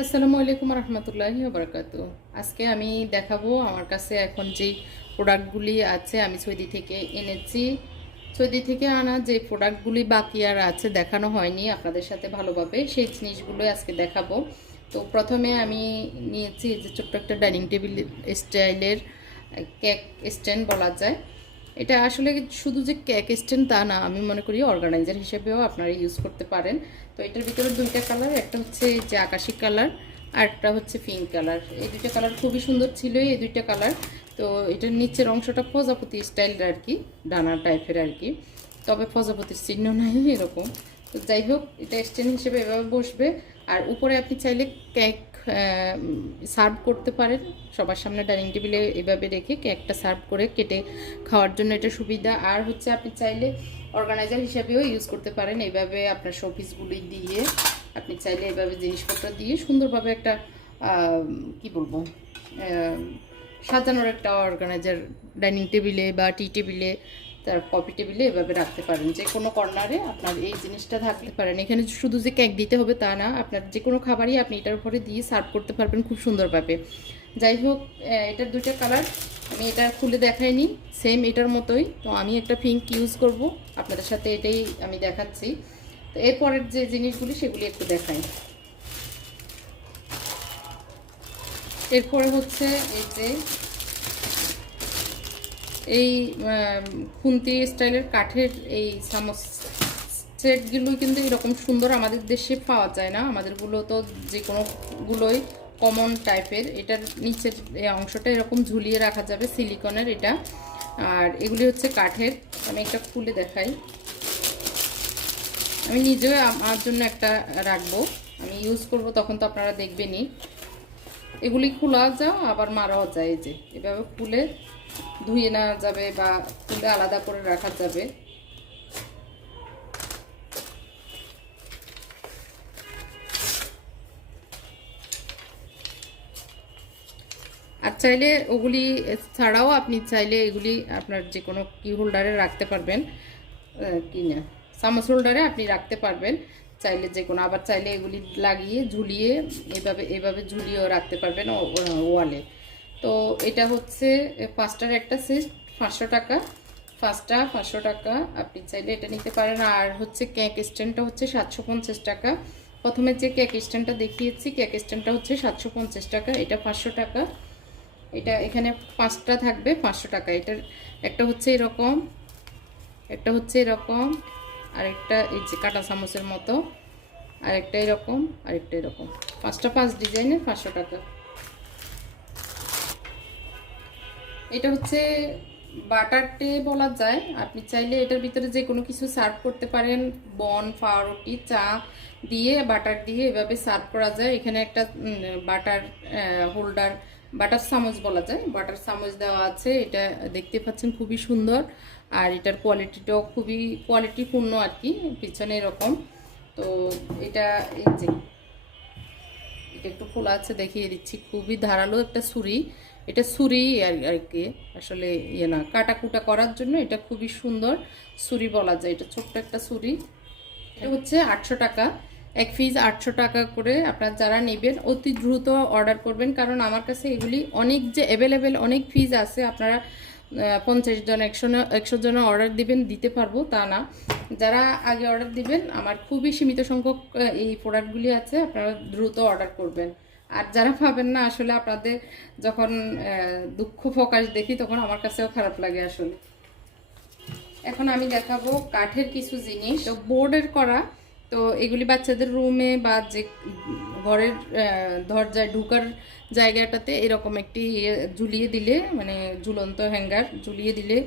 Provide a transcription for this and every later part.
আসসালামু আলাইকুম রহমতুল্লাহি বারাকাতু। আজকে আমি দেখাবো আমার কাছে এখন যেই প্রোডাক্টগুলি আছে আমি সৌদি থেকে এনেছি। সৌদি থেকে আনা যে প্রোডাক্টগুলি বাকি আর আছে দেখানো হয়নি আপনাদের সাথে ভালোভাবে, সেই জিনিসগুলোই আজকে দেখাবো। তো প্রথমে আমি নিয়েছি যে ছোট্ট একটা ডাইনিং টেবিল স্টাইলের কেক স্ট্যান্ড বলা যায়। এটা আসলে শুধু যে কেক স্ট্যান্ড তা না, আমি মনে করি অর্গানাইজার হিসেবেও আপনারা ইউজ করতে পারেন। তো এটার ভিতরে দুইটা কালার, একটা হচ্ছে যে আকাশি কালার আর একটা হচ্ছে পিঙ্ক কালার। এই দুইটা কালার খুবই সুন্দর ছিল, এই দুইটা কালার। তো এটার নিচের অংশটা প্রজাপতি স্টাইলের আর কি, ডানা টাইপের আর কি, তবে প্রজাপতির চিহ্ন নাই এরকম। তো যাই হোক, এটা স্ট্যান্ড হিসেবে এভাবে বসবে। আর উপরে আপনি চাইলে কেক সার্ভ করতে পারেন সবার সামনে ডাইনিং টেবিলে এভাবে রেখে কেকটা সার্ভ করে কেটে খাওয়ার জন্য এটা সুবিধা। আর হচ্ছে আপনি চাইলে অর্গানাইজার হিসাবেও ইউজ করতে পারেন। এইভাবে আপনার শোপিসগুলি দিয়ে আপনি চাইলে এভাবে জিনিসপত্র দিয়ে সুন্দরভাবে একটা কি বলবো, সাজানোর একটা অর্গানাইজার ডাইনিং টেবিলে বা টি টেবিলে, তার কফি টেবিলে এভাবে রাখতে পারেন। যে কোনো কর্নারে আপনার এই জিনিসটা থাকতে পারেন। এখানে শুধু যে কেক দিতে হবে তা না, আপনার যে কোনো খাবারই আপনি এটার উপরে দিয়ে সার্ভ করতে পারবেন খুব সুন্দরভাবে। যাই হোক, এটার দুইটা কালার আমি এটা খুলে দেখাইনি, সেম এটার মতোই। তো আমি একটা পিঙ্ক ইউজ করব, আপনাদের সাথে এটাই আমি দেখাচ্ছি। তো এরপরের যে জিনিসগুলি সেগুলি একটু দেখাই। এরপরে হচ্ছে এই যে এই খুন্তি স্টাইলের কাঠের এই চামচ সেটগুলো কিন্তু এরকম সুন্দর আমাদের দেশে পাওয়া যায় না। আমাদেরগুলো তো যে কোনোগুলোই কমন টাইপের। এটার নিচের এই অংশটা এরকম ঝুলিয়ে রাখা যাবে, সিলিকনের এটা। আর এগুলি হচ্ছে কাঠের। আমি একটা খুলে দেখাই। আমি নিজেও আমার জন্য একটা রাখবো, আমি ইউজ করব, তখন তো আপনারা দেখবেনই। এগুলি খোলা যায় আবার মারাও যায়, এই যে এভাবে খুলে ধুয়ে নেওয়া যাবে বা খুলে আলাদা করে রাখা যাবে। আর চাইলে ওগুলি ছাড়াও আপনি চাইলে এগুলি আপনার যে কোনো কি হোল্ডারে রাখতে পারবেন, কি না চামচ হোল্ডারে আপনি রাখতে পারবেন চাইলে যে কোনো। আবার চাইলে এগুলি লাগিয়ে ঝুলিয়ে এভাবে এভাবে ঝুলিয়েও রাখতে পারবেন ওয়ালে। তো এটা হচ্ছে ফার্স্টার একটা সেট 500 টাকা, ফার্স্টটা 500 টাকা, আপনি চাইলে এটা নিতে পারেন। আর হচ্ছে কেক স্ট্যান্ডটা হচ্ছে 750 টাকা। প্রথমে যে কেক স্ট্যান্ডটা দেখিয়েছি, কেক স্ট্যান্ডটা হচ্ছে 750 টাকা, এটা 500 টাকা। এটা এখানে 5টা থাকবে 500 টাকা। এটার একটা হচ্ছে এরকম, একটা হচ্ছে এরকম, আরেকটা এই যে কাঁটা চামচের মতো, আরেকটা এরকম, আরেকটা এরকম। 5টা 5 ডিজাইনের 500 টাকা। এটা হচ্ছে বাটার টে বলা যায়। আপনি চাইলে এটার ভিতরে যে কোনো কিছু সার্ভ করতে পারেন, বন পাউরুটি চা দিয়ে বাটার দিয়ে এভাবে সার্ভ করা যায়। এখানে একটা বাটার হোল্ডার, বাটার চামচ বলা যায়, বাটার চামচ দেওয়া আছে। এটা দেখতে পাচ্ছেন খুবই সুন্দর। আর এটার কোয়ালিটিটাও খুবই কোয়ালিটিপূর্ণ আর কি, পিছনে এরকম। তো এটা এই যে এটা একটু খোলা আছে, দেখিয়ে দিচ্ছি। খুবই ধারালো একটা ছুরি, এটা ছুরি আর কি, আসলে ইয়ে না, কাটাকুটা করার জন্য এটা খুবই সুন্দর ছুরি বলা যায়। এটা ছোট্ট একটা ছুরি। এটা হচ্ছে 800 টাকা, এক পিস 800 টাকা করে। আপনারা যারা নেবেন অতি দ্রুত অর্ডার করবেন, কারণ আমার কাছে এগুলি অনেক যে অ্যাভেলেবেল অনেক পিস আছে। আপনারা 50 জন 100 জন অর্ডার দিবেন, দিতে পারবো তা না। যারা আগে অর্ডার দিবেন, আমার খুবই সীমিত সংখ্যক এই প্রোডাক্টগুলি আছে, আপনারা দ্রুত অর্ডার করবেন। আর যারা পাবেন না, আসলে আপনাদের যখন দুঃখ প্রকাশ দেখি তখন আমার কাছেও খারাপ লাগে আসলে। এখন আমি দেখাবো কাঠের কিছু জিনিস, তো বোর্ডের করা। তো এগুলি বাচ্চাদের রুমে বা যে ঘরের দরজায় ঢুকার জায়গাটাতে এরকম একটি ঝুলিয়ে দিলে, মানে ঝুলন্ত হ্যাঙ্গার ঝুলিয়ে দিলে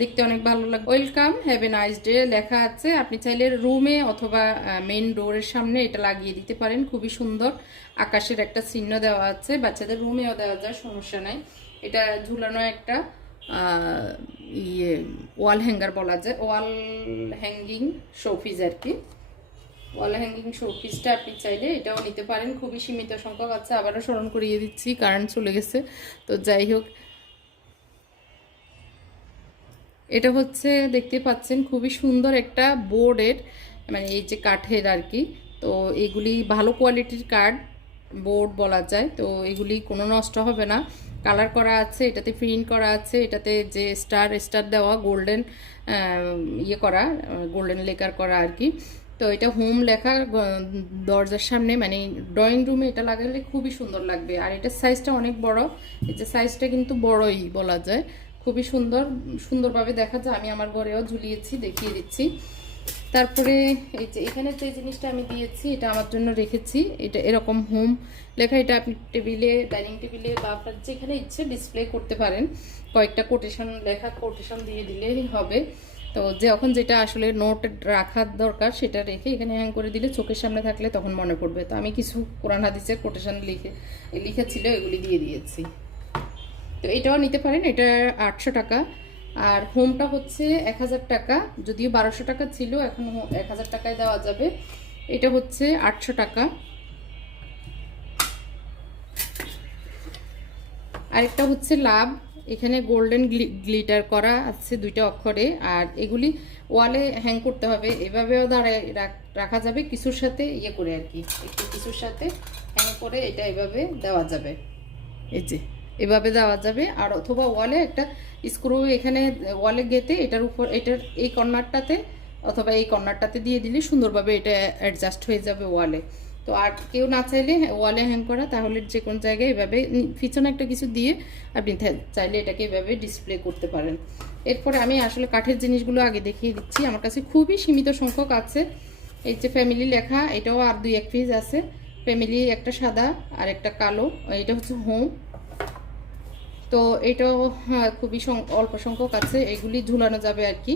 দেখতে অনেক ভালো লাগে। Welcome, have a nice day লেখা আছে। আপনি চাইলে রুমে অথবা মেইন ডোরের সামনে এটা লাগিয়ে দিতে পারেন, খুবই সুন্দর। আকাশের একটা চিহ্ন দেওয়া আছে, বাচ্চাদের রুমেও দেওয়া যায়, সমস্যা নাই। এটা ঝুলানো একটা ইয়ে ওয়াল হ্যাঙ্গার বলা যায়, ওয়াল হ্যাঙ্গিং শোপিস আর কি। ওয়াল হ্যাঙ্গিং শোপিসটা আপনি চাইলে এটাও নিতে পারেন, খুবই সীমিত সংখ্যক আছে। আবারও স্মরণ করিয়ে দিচ্ছি, কারেন্ট চলে গেছে। তো যাই হোক, এটা হচ্ছে দেখতে পাচ্ছেন খুবই সুন্দর একটা বোর্ডের, মানে এই যে কাঠের আর কি। তো এগুলি ভালো কোয়ালিটির কাঠ, বোর্ড বলা যায়। তো এগুলি কোনো নষ্ট হবে না, কালার করা আছে, এটাতে প্রিন্ট করা আছে, এটাতে যে স্টার স্টার দেওয়া গোল্ডেন ইয়ে করা, গোল্ডেন লেকার করা আর কি। তো এটা হোম লেখা দরজার সামনে মানে ড্রয়িং রুমে এটা লাগালে খুবই সুন্দর লাগবে। আর এটার সাইজটা অনেক বড়, এই যে সাইজটা কিন্তু বড়ই বলা যায়, খুবই সুন্দরভাবে দেখা যায়। আমি আমার ঘরেও ঝুলিয়েছি, দেখিয়ে দিচ্ছি। তারপরে এই যে এখানে যে জিনিসটা আমি দিয়েছি এটা আমার জন্য রেখেছি, এটা এরকম হোম লেখা, এটা আপনি টেবিলে, ডাইনিং টেবিলে বা আপনার যেখানে ইচ্ছে ডিসপ্লে করতে পারেন। কয়েকটা কোটেশন লেখা, কোটেশন দিয়ে দিলেই হবে। তো যখন যেটা আসলে নোট রাখার দরকার সেটা রেখে এখানে হ্যাং করে দিলে চোখের সামনে থাকলে তখন মনে পড়বে। তো আমি কিছু কোরআন হাদিসের কোটেশন লিখেছিল এগুলি দিয়ে দিয়েছি। তো এটাও নিতে পারেন, এটা 800 টাকা। আর হোমটা হচ্ছে 1000 টাকা, যদিও 1200 টাকা ছিল, এখন 1000 টাকায় দেওয়া যাবে। এটা হচ্ছে 800 টাকা। আরেকটা হচ্ছে লাভ, এখানে গোল্ডেন গ্লিটার করা আছে 2টা অক্ষরে। আর এগুলি ওয়ালে হ্যাং করতে হবে, এভাবেও দাঁড়ায় রাখা যাবে কিছুর সাথে ইয়ে করে আর কি, একটু কিছুর সাথে হ্যাং করে এটা এভাবে দেওয়া যাবে, এই যে এভাবে দেওয়া যাবে। আর অথবা ওয়ালে একটা স্ক্রু এখানে ওয়ালে গেঁথে এটার উপর, এটার এই কর্নারটাতে অথবা এই কর্নারটাতে দিয়ে দিলে সুন্দরভাবে এটা অ্যাডজাস্ট হয়ে যাবে ওয়ালে। তো আর কেউ না চাইলে ওয়ালে হ্যাং করা, তাহলে যে কোনো জায়গায় এভাবে পিছনে একটা কিছু দিয়ে আপনি চাইলে এটাকে এভাবে ডিসপ্লে করতে পারেন। এরপরে আমি আসলে কাঠের জিনিসগুলো আগে দেখিয়ে দিচ্ছি, আমার কাছে খুবই সীমিত সংখ্যক আছে। এই যে ফ্যামিলি লেখা, এটাও আর 2-1 পিস আছে। ফ্যামিলি একটা সাদা আর একটা কালো, এটা হচ্ছে হোম। তো এটাও খুবই অল্প সংখ্যক আছে, এগুলি ঝুলানো যাবে আর কি।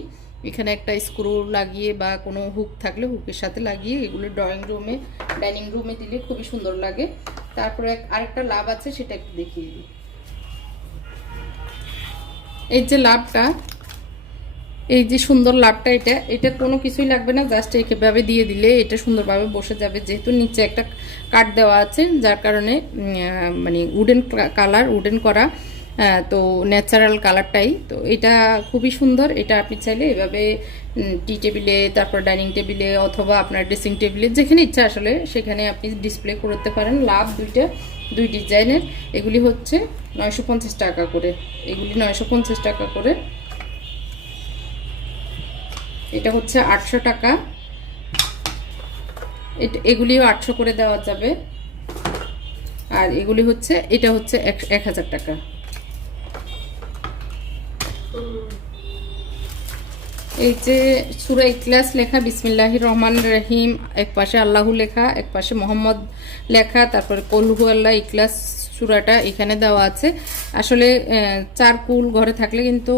এখানে একটা স্ক্রু লাগিয়ে বা কোনো হুক থাকলে হুকের সাথে লাগিয়ে এগুলো ড্রয়িং রুমে, ডাইনিং রুমে দিলে খুবই সুন্দর লাগে। তারপরে আরেকটা লাভ আছে, সেটা একটু দেখিয়ে দিই। এই যে লাভটা, এই যে সুন্দর লাভটা, এটা কোনো কিছুই লাগবে না, জাস্ট এইভাবে দিয়ে দিলে এটা সুন্দরভাবে বসে যাবে। যেহেতু নিচে একটা কাঠ দেওয়া আছে যার কারণে মানে উডেন কালার, উডেন করা, তো ন্যাচারাল কালারটাই। তো এটা খুবই সুন্দর, এটা আপনি চাইলে এভাবে টি টেবিলে, তারপর ডাইনিং টেবিলে অথবা আপনার ড্রেসিং টেবিলে যেখানে ইচ্ছা আসলে সেখানে আপনি ডিসপ্লে করতে পারেন। লাভ 2 ডিজাইনের, এগুলি হচ্ছে 950 টাকা করে, এগুলি 950 টাকা করে। এটা হচ্ছে 800 টাকা, এগুলিও 800 করে দেওয়া যাবে। আর এগুলি হচ্ছে, এটা হচ্ছে 1000 টাকা। এই যে সূরা ইখলাস লেখা, বিসমিল্লাহির রহমানির রহিম, এক পাশে আল্লাহু লেখা, এক পাশে মোহাম্মদ লেখা, তারপরে কুল হু আল্লাহ ইখলাস সূরাটা এখানে দেওয়া আছে। আসলে 4 কুল ঘরে থাকলে কিন্তু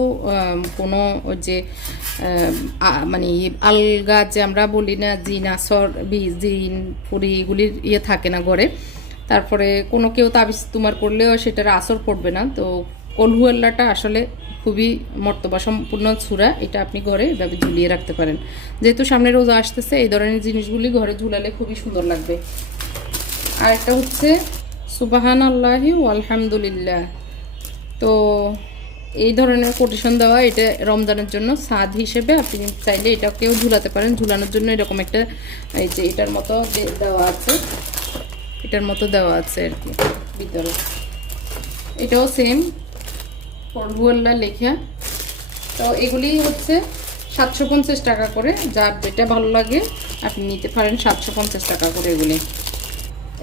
কোনো যে মানে আলগা যে আমরা বলি না, জিন আসর জিন পুরি, এগুলির ইয়ে থাকে না ঘরে। তারপরে কোনো কেউ তাবিজ তোমার করলেও সেটার আসর পড়বে না। তো কুল হু আল্লাহটা আসলে খুবই মর্তবা সম্পূর্ণ সূরা, এটা আপনি ঘরে এভাবে ঝুলিয়ে রাখতে পারেন। যেহেতু সামনে রোজা আসতেছে, এই ধরনের জিনিসগুলি ঘরে ঝুলালে খুবই সুন্দর লাগবে। আর একটা হচ্ছে সুবহানাল্লাহি আলহামদুলিল্লাহ। তো এই ধরনের কোটেশন দেওয়া, এটা রমজানের জন্য সাদ হিসেবে আপনি চাইলে এটাকেও ঝুলাতে পারেন। ঝুলানোর জন্য এরকম একটা, এই যে এটার মতো দেওয়া আছে, এটার মতো দেওয়া আছে আর কি ভিতরে। এটাও সেম ফরহুয়াল্লাহ লেখা। তো এগুলি হচ্ছে 750 টাকা করে, যার যেটা ভালো লাগে আপনি নিতে পারেন 750 টাকা করে।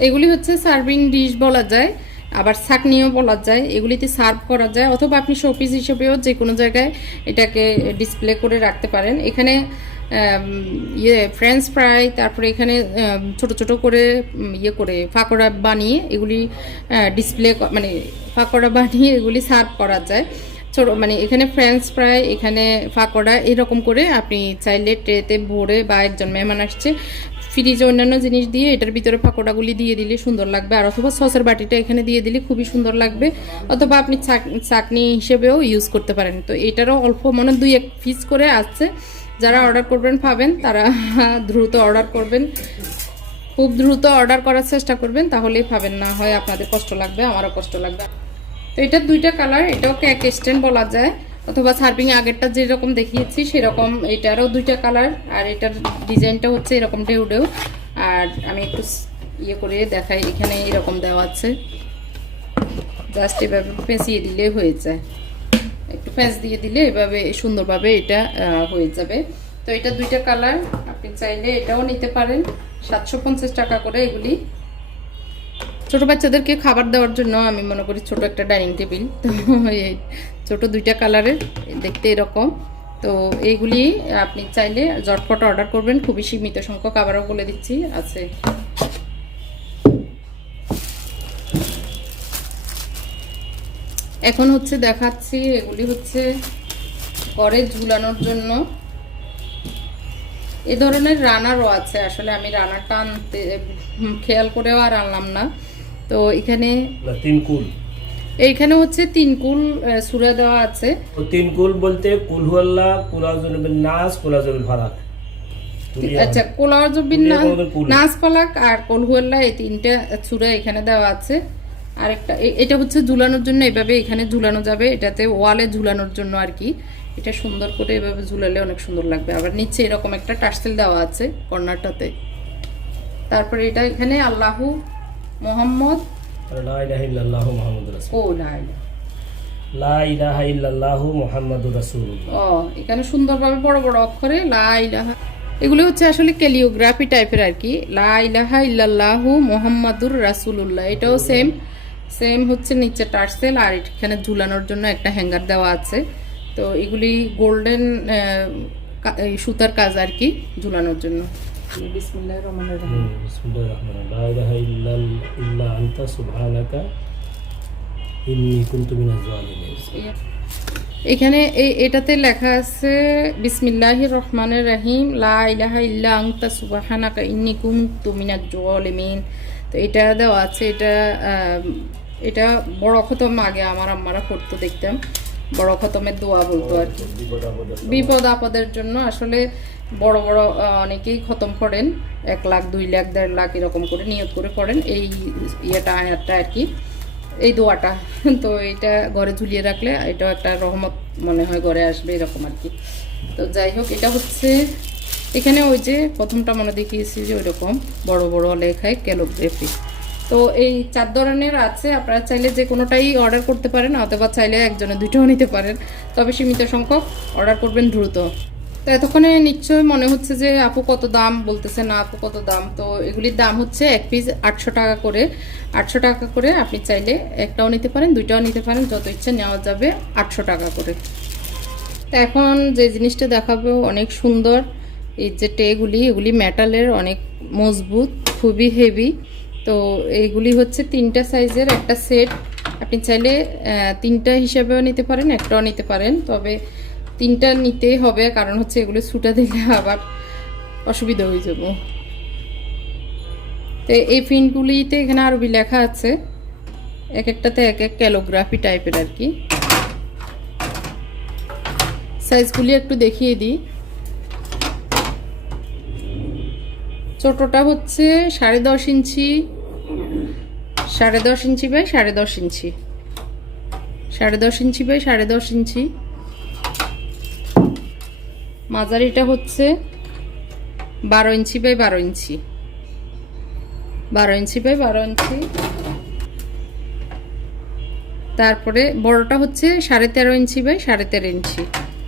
এগুলি হচ্ছে সার্ভিং ডিশ বলা যায়, আবার ছাঁকনিও বলা যায়। এগুলিতে সার্ভ করা যায়, অথবা আপনি শোপিস হিসেবেও যে কোনো জায়গায় এটাকে ডিসপ্লে করে রাখতে পারেন। এখানে ফ্রেঞ্চ ফ্রাই, তারপরে এখানে ছোট ছোট করে করে পাকোড়া বানিয়ে এগুলি ডিসপ্লে, মানে পাকোড়া বানিয়ে এগুলি সার্ভ করা যায়। ছোট মানে এখানে ফ্রেঞ্চ ফ্রাই, এখানে পাকোড়া, এরকম করে আপনি চাইলে ট্রেতে ভরে, বা একজন মেহমান আসছে ফ্রিজে অন্যান্য জিনিস দিয়ে এটার ভিতরে পাকোড়াগুলি দিয়ে দিলে সুন্দর লাগবে। আর অথবা সসের বাটিটা এখানে দিয়ে দিলে খুবই সুন্দর লাগবে, অথবা আপনি চাটনি হিসেবেও ইউজ করতে পারেন। তো এটারও অল্প মানে 2-1 পিস করে আসছে, যারা অর্ডার করবেন পাবেন, তারা দ্রুত অর্ডার করবেন, খুব দ্রুত অর্ডার করার চেষ্টা করবেন, তাহলেই পাবেন। না হয় আপনাদের কষ্ট লাগবে, আমারও কষ্ট লাগবে। তো এটার 2টা কালার, এটাও কেক স্ট্যান্ড বলা যায়, অথবা সার্ভিং আগেরটা যেরকম দেখিয়েছি সেরকম এটারও 2টা কালার। আর এটার ডিজাইনটা হচ্ছে এরকম ঢেউ ঢেউ। আর আমি একটু ইয়ে করে দেখাই। এখানে এরকম দেওয়া আছে, জাস্ট এভাবে পেঁচিয়ে দিলে হয়ে যায়, একটু প্যাঁচ দিয়ে দিলে এভাবে সুন্দরভাবে এটা হয়ে যাবে। তো এটা দুইটা কালার, আপনি চাইলে এটাও নিতে পারেন। 750 টাকা করে এগুলি। ছোট বাচ্চাদেরকে খাবার দেওয়ার জন্য আমি মনে করি ছোট একটা ডাইনিং টেবিল। তো এই ছোট দুইটা কালারের, দেখতে এরকম। তো এইগুলি আপনি চাইলে ঝটপট অর্ডার করবেন, খুবই সীমিত সংখ্যক, আবারও বলে দিচ্ছি আছে। এখন হচ্ছে দেখাচ্ছি, এগুলি হচ্ছে ঘরে ঝুলানোর জন্য। এ ধরনের রানারও আছে, আসলে আমি রানারটা আনতে খেয়াল করেও আর আনলাম না। তো এখানে এইখানে হচ্ছে 3 কুল সূরা দেওয়া আছে। 3 কুল বলতে কুল হুয়াল্লাহ, কুল আউযু বিন নাস, কুল আউযু বিল ফালাক। আচ্ছা, কুল আউযু বিন নাস, ফালাক আর কুল হুয়াল্লাহ, এই 3টা সূরা এখানে দেওয়া আছে। আরেকটা এটা হচ্ছে ঝুলানোর জন্য, এভাবে এখানে ঝুলানো যাবে, এটাতে ওয়ালে ঝুলানোর জন্য আর কি। এটা সুন্দর করে এভাবে ঝুলালে অনেক সুন্দর লাগবে। আবার নিচে এরকম একটা টার্সেল দেওয়া আছে কর্নারটাতে। তারপরে এটা এখানে আল্লাহু মুহাম্মদ লা ইলাহা ইল্লাল্লাহু মুহাম্মাদুর রাসূল, ও লা ইলাহা ইল্লাল্লাহু মুহাম্মাদুর রাসূলুল্লাহ। ও এখানে সুন্দরভাবে বড় বড় অক্ষরে লা ইলাহা, এগুলো হচ্ছে আসলে ক্যালিওগ্রাফি টাইপের আর কি। লা ইলাহা ইল্লাল্লাহু মুহাম্মাদুর রাসূলুল্লাহ, এটাও সেম হচ্ছে নিচে টার্সেল, আর এখানে ঝুলানোর জন্য একটা হ্যাঙ্গার দেওয়া আছে। তো এগুলি গোল্ডেন সুতার কাজ আর কি, ঝুলানোর জন্য। বিসমিল্লাহির রহমানির রহিম। বিসমিল্লাহির রহমানির রহিম। লা ইলাহা ইল্লা আনতা সুবহানাকা ইন্নী কুনতু মিনাজ জালিমিন। এখানে এটাতে লেখা আছে বিসমিল্লাহির রহমানির রহিম, লা ইলাহা ইল্লা আনতা সুবহানাকা ইন্নী কুনতু মিনাজ জালিমিন। তো এটা দেওয়া আছে। এটা বড় খতম আগে আমার আম্মারা পড়তো, দেখতাম বড় খতমের দোয়া বলতো আর কি, বিপদ আপদের জন্য। আসলে বড় বড় অনেকেই খতম করেন, 1 লাখ 2 লাখ 1.5 লাখ এরকম করে নিয়ত করে পড়েন এই আয়াতটা আর কি, এই দোয়াটা। তো এটা ঘরে ঝুলিয়ে রাখলে এটাও একটা রহমত মনে হয় ঘরে আসবে, এরকম আর কি। তো যাই হোক, এটা হচ্ছে এখানে ওই যে প্রথমটা মনে দেখিয়েছি যে ওইরকম বড় বড় লেখায় ক্যালিগ্রাফি। তো এই 4 ধরনের আছে, আপনারা চাইলে যে কোনোটাই অর্ডার করতে পারেন, অথবা চাইলে একজনে 2টাও নিতে পারেন, তবে সীমিত সংখ্যক অর্ডার করবেন দ্রুত। তো এতক্ষণে নিশ্চয়ই মনে হচ্ছে যে আপু কত দাম বলতেছে, না আপু কত দাম। তো এগুলির দাম হচ্ছে 1 পিস 800 টাকা করে। 800 টাকা করে, আপনি চাইলে একটাও নিতে পারেন, 2টাও নিতে পারেন, যত ইচ্ছা নেওয়া যাবে 800 টাকা করে। তো এখন যে জিনিসটা দেখাবো অনেক সুন্দর, এই যে ট্রেগুলি, এগুলি মেটালের, অনেক মজবুত, খুবই হেভি। তো এইগুলি হচ্ছে 3টা সাইজের একটা সেট। আপনি চাইলে 3টা হিসাবেও নিতে পারেন, একটাও নিতে পারেন, তবে 3টা নিতেই হবে, কারণ হচ্ছে এগুলো ছুটা দিলে আবার অসুবিধা হয়ে যাব। তো এই পিনগুলিতে এখানে আরবি লেখা আছে, এক একটাতে এক এক ক্যালিগ্রাফি টাইপের আর কি। সাইজগুলি একটু দেখিয়ে দিই। ছোটটা হচ্ছে 10.5 ইঞ্চি, 10.5 inch by 10.5 inch, 10.5 inch by 10.5 ইঞ্চি। মাঝারিটা হচ্ছে 12 inch by 12 inch, 12 inch by 12 ইঞ্চি। তারপরে বড়টা হচ্ছে 13.5 ইঞ্চি বাই 13.5 ইঞ্চি।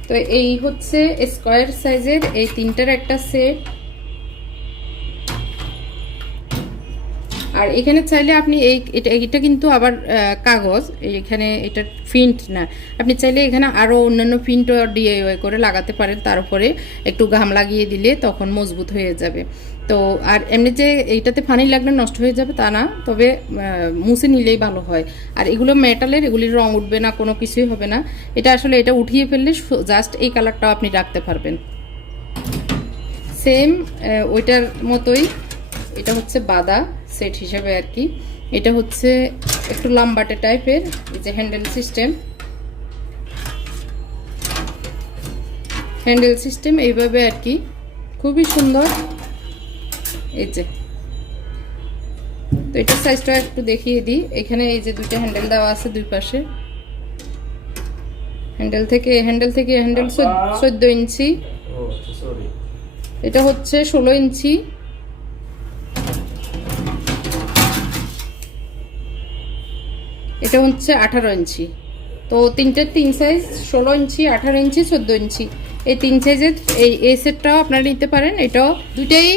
তো এই হচ্ছে স্কোয়ার সাইজের এই 3টার একটা সেট। আর এখানে চাইলে আপনি এটা কিন্তু আবার কাগজ, এখানে এটা প্রিন্ট না, আপনি চাইলে এখানে আরও অন্যান্য প্রিন্ট ডিআইওয়াই করে লাগাতে পারেন, তার উপরে একটু ঘাম লাগিয়ে দিলে তখন মজবুত হয়ে যাবে। তো আর এমনি যে এইটাতে পানি লাগলে নষ্ট হয়ে যাবে তা না, তবে মুছে নিলেই ভালো হয়। আর এগুলো মেটালের, এগুলির রং উঠবে না, কোনো কিছুই হবে না। এটা আসলে এটা উঠিয়ে ফেললে জাস্ট এই কালারটাও আপনি রাখতে পারবেন, সেম ওইটার মতোই। এটা হচ্ছে বাদা সেট হিসেবে আর কি। এটা হচ্ছে একটু লাম্বাটে টাইপের, এই যে হ্যান্ডেল সিস্টেম এইভাবে আর কি, খুবই সুন্দর। এই যে, তো এটার সাইজটা একটু দেখিয়ে দিই। এখানে এই যে 2টা হ্যান্ডেল দেওয়া আছে দুই পাশে, হ্যান্ডেল থেকে হ্যান্ডেল 14 ইঞ্চি, এটা হচ্ছে 16 ইঞ্চি, এটা হচ্ছে 18 ইঞ্চি। তো তিনটের 3 সাইজ, 16 ইঞ্চি, 18 ইঞ্চি, 14 ইঞ্চি, এই 3 সাইজের এই সেটটাও আপনারা নিতে পারেন। এটাও দুইটাই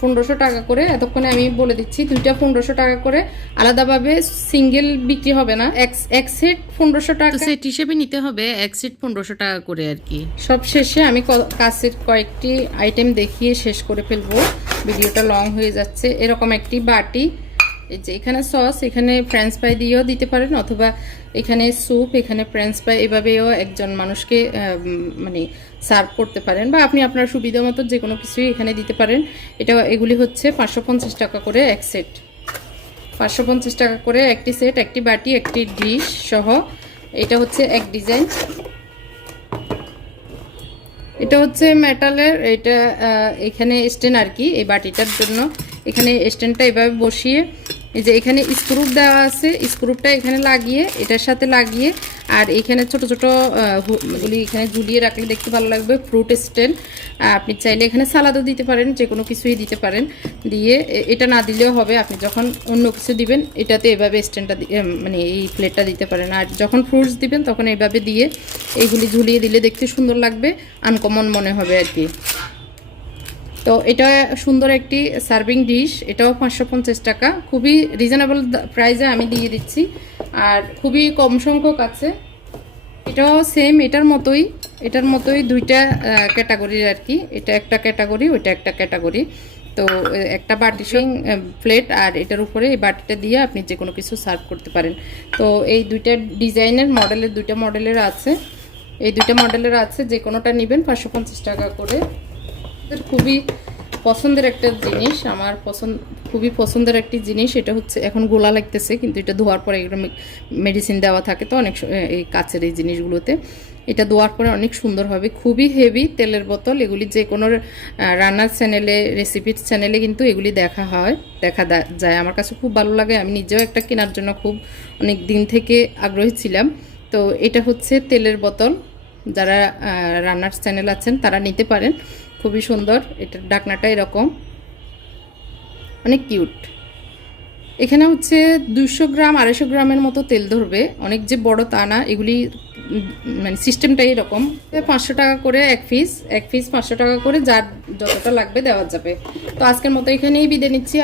1500 টাকা করে। এতক্ষণে আমি বলে দিচ্ছি, দুইটা 1500 টাকা করে, আলাদাভাবে সিঙ্গেল বিক্রি হবে না। এক সেট 1500 টাকা, সেট হিসেবে নিতে হবে এক সেট 1500 টাকা করে আর কি। সব শেষে আমি কাছের কয়েকটি আইটেম দেখিয়ে শেষ করে ফেলবো, ভিডিওটা লং হয়ে যাচ্ছে। এরকম একটি বাটি, এই যে এখানে সস, এখানে ফ্রেঞ্চ ফ্রাই দিয়েও দিতে পারেন, অথবা এখানে স্যুপ, এখানে ফ্রেঞ্চ ফ্রাই, এভাবেও একজন মানুষকে মানে সার্ভ করতে পারেন, বা আপনি আপনার সুবিধা মতো যে কোনো কিছুই এখানে দিতে পারেন। এগুলি হচ্ছে 550 টাকা করে এক সেট, 550 টাকা করে একটি সেট, একটি বাটি, একটি ডিশ সহ। এটা হচ্ছে এক ডিজাইন, এটা হচ্ছে মেটালের, এটা এখানে স্ট্যান্ড আর কি, এই বাটিটার জন্য এখানে স্ট্যান্ডটা এভাবে বসিয়ে, এই যে এখানে স্ক্রু দেওয়া আছে, স্ক্রুটা এখানে লাগিয়ে, এটার সাথে লাগিয়ে, আর এখানে ছোট ছোট গুলি এখানে ঝুলিয়ে রাখলে দেখতে ভালো লাগবে। ফ্রুট স্ট্যান্ড, আপনি চাইলে এখানে সালাদও দিতে পারেন, যে কোনো কিছুই দিতে পারেন। দিয়ে এটা না দিলেও হবে, আপনি যখন অন্য কিছু দিবেন এটাতে এভাবে স্ট্যান্ডটা মানে এই প্লেটটা দিতে পারেন। আর যখন ফ্রুটস দিবেন তখন এইভাবে দিয়ে এইগুলি ঝুলিয়ে দিলে দেখতে সুন্দর লাগবে, আনকমন মনে হবে আর কি। তো এটা সুন্দর একটি সার্ভিং ডিশ, এটাও 550 টাকা, খুবই রিজনেবল প্রাইসে আমি দিয়ে দিচ্ছি, আর খুবই কম সংখ্যক আছে। এটাও সেম এটার মতোই দুইটা ক্যাটাগরির আর কি, এটা একটা ক্যাটাগরি, ওইটা একটা ক্যাটাগরি। তো একটা বাটিশিং প্লেট, আর এটার উপরে এই বাটিটা দিয়ে আপনি যে কোনো কিছু সার্ভ করতে পারেন। তো এই দুইটা ডিজাইনের মডেলের, দুইটা মডেলের আছে, এই দুইটা মডেলের আছে, যে কোনোটা নেবেন 550 টাকা করে। খুবই পছন্দের একটা জিনিস, আমার খুবই পছন্দের একটি জিনিস। এটা হচ্ছে এখন গোলা লাগতেছে, কিন্তু এটা ধোয়ার পরে এগুলো মেডিসিন দেওয়া থাকে, তো অনেক এই কাচের এই জিনিসগুলোতে এটা ধোয়ার পরে অনেক সুন্দর হবে। খুবই হেভি তেলের বোতল, এগুলি যে কোনো রান্নার চ্যানেলে, রেসিপির চ্যানেলে কিন্তু এগুলি দেখা যায়। আমার কাছে খুব ভালো লাগে, আমি নিজেও একটা কেনার জন্য খুব অনেক দিন থেকে আগ্রহী ছিলাম। তো এটা হচ্ছে তেলের বোতল, যারা রান্নার চ্যানেল আছেন তারা নিতে পারেন, খুবই সুন্দর। এটার ঢাকনাটা এরকম, অনেক কিউট। এখানে হচ্ছে 200 গ্রাম 250 গ্রামের মতো তেল ধরবে, অনেক যে বড় তা না, এগুলি মানে সিস্টেমটাই এরকম। 500 টাকা করে এক পিস 500 টাকা করে, যার যতটা লাগবে দেওয়া যাবে। তো আজকের মতো এখানেই বিদায় নিচ্ছি।